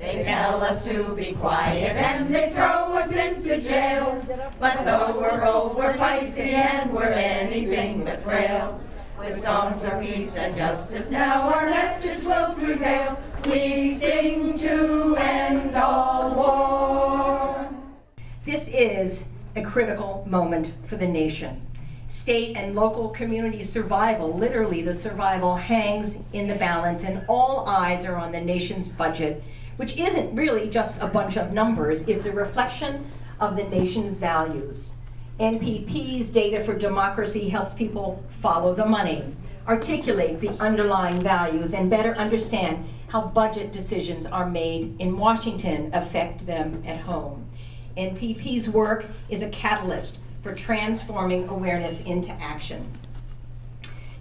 They tell us to be quiet and they throw us into jail. But though we're old, we're feisty and we're anything but frail. With songs of peace and justice now our message will prevail. We sing to end all war. This is a critical moment for the nation. State and local community survival, literally the survival, hangs in the balance, and all eyes are on the nation's budget, which isn't really just a bunch of numbers. It's a reflection of the nation's values. NPP's Data for Democracy helps people follow the money, articulate the underlying values, and better understand how budget decisions are made in Washington affect them at home. NPP's work is a catalyst for transforming awareness into action.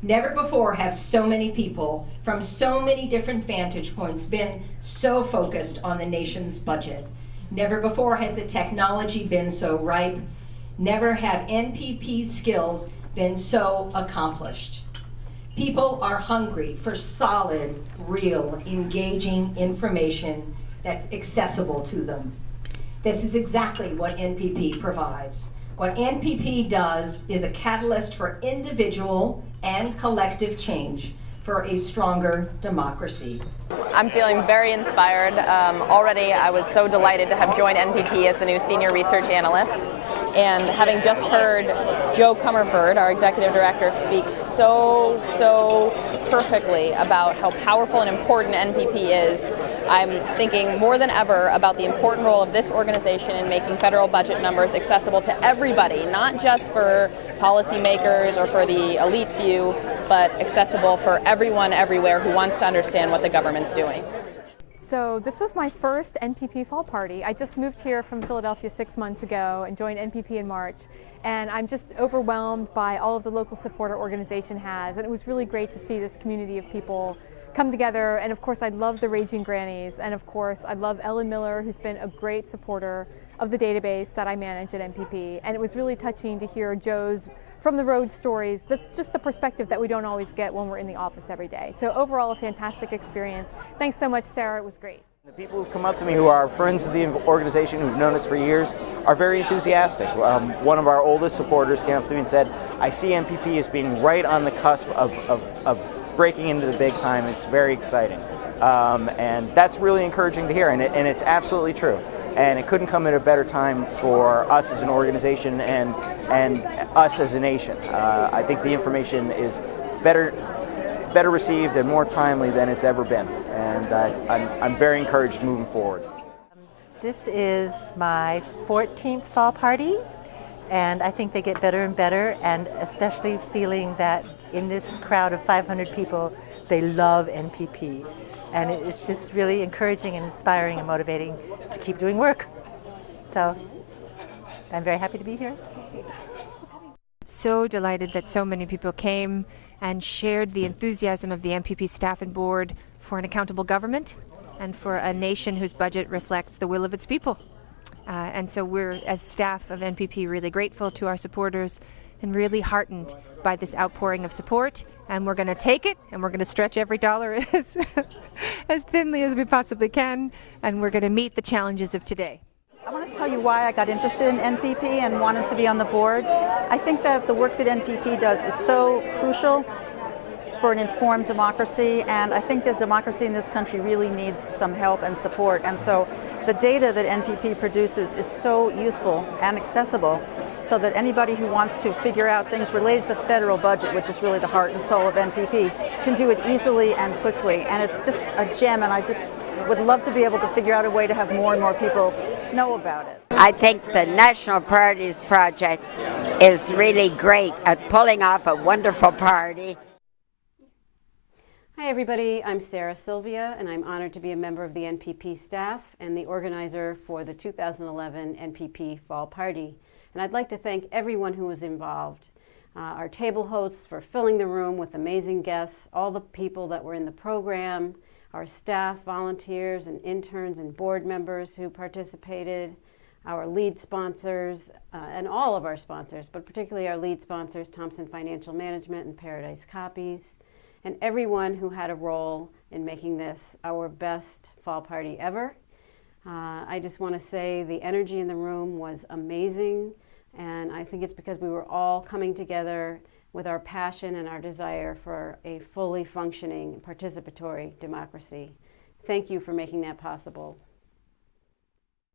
Never before have so many people from so many different vantage points been so focused on the nation's budget. Never before has the technology been so ripe. Never have NPP's skills been so accomplished. People are hungry for solid, real, engaging information that's accessible to them. This is exactly what NPP provides. What NPP does is a catalyst for individual and collective change for a stronger democracy. I'm feeling very inspired. Already I was so delighted to have joined NPP as the new senior research analyst. And having just heard Joe Comerford, our executive director, speak so perfectly about how powerful and important NPP is, I'm thinking more than ever about the important role of this organization in making federal budget numbers accessible to everybody, not just for policymakers or for the elite few, but accessible for everyone everywhere who wants to understand what the government's doing. So this was my first NPP fall party. I just moved here from Philadelphia 6 months ago and joined NPP in March. And I'm just overwhelmed by all of the local support our organization has. And it was really great to see this community of people come together. And of course, I love the Raging Grannies. And of course, I love Ellen Miller, who's been a great supporter of the database that I manage at NPP. And it was really touching to hear Joe's from the road stories, just the perspective that we don't always get when we're in the office every day. So overall, a fantastic experience. Thanks so much, Sarah. It was great. The people who've come up to me who are friends of the organization, who've known us for years, are very enthusiastic. One of our oldest supporters came up to me and said, I see NPP as being right on the cusp of breaking into the big time. It's very exciting. And that's really encouraging to hear, and it's absolutely true. And it couldn't come at a better time for us as an organization and us as a nation. I think the information is better received and more timely than it's ever been. And I'm very encouraged moving forward. This is my 14th fall party, and I think they get better and better, and especially feeling that in this crowd of 500 people, they love NPP. And it's just really encouraging and inspiring and motivating to keep doing work. So I'm very happy to be here. So delighted that so many people came and shared the enthusiasm of the NPP staff and board for an accountable government and for a nation whose budget reflects the will of its people. And so we're, as staff of NPP, really grateful to our supporters and really heartened by this outpouring of support, and we're going to take it, and we're going to stretch every dollar as thinly as we possibly can, and we're going to meet the challenges of today. I want to tell you why I got interested in NPP and wanted to be on the board. I think that the work that NPP does is so crucial for an informed democracy, and I think that democracy in this country really needs some help and support, and so the data that NPP produces is so useful and accessible, so that anybody who wants to figure out things related to the federal budget, which is really the heart and soul of NPP, can do it easily and quickly. And it's just a gem, and I just would love to be able to figure out a way to have more and more people know about it. I think the National Priorities Project is really great at pulling off a wonderful party. Hi everybody, I'm Sarah Sylvia, and I'm honored to be a member of the NPP staff and the organizer for the 2011 NPP Fall Party. And I'd like to thank everyone who was involved. Our table hosts for filling the room with amazing guests, all the people that were in the program, our staff, volunteers, and interns and board members who participated, our lead sponsors, and all of our sponsors, but particularly our lead sponsors, Thompson Financial Management and Paradise Copies, and everyone who had a role in making this our best fall party ever. I just want to say the energy in the room was amazing, and I think it's because we were all coming together with our passion and our desire for a fully functioning participatory democracy. Thank you for making that possible.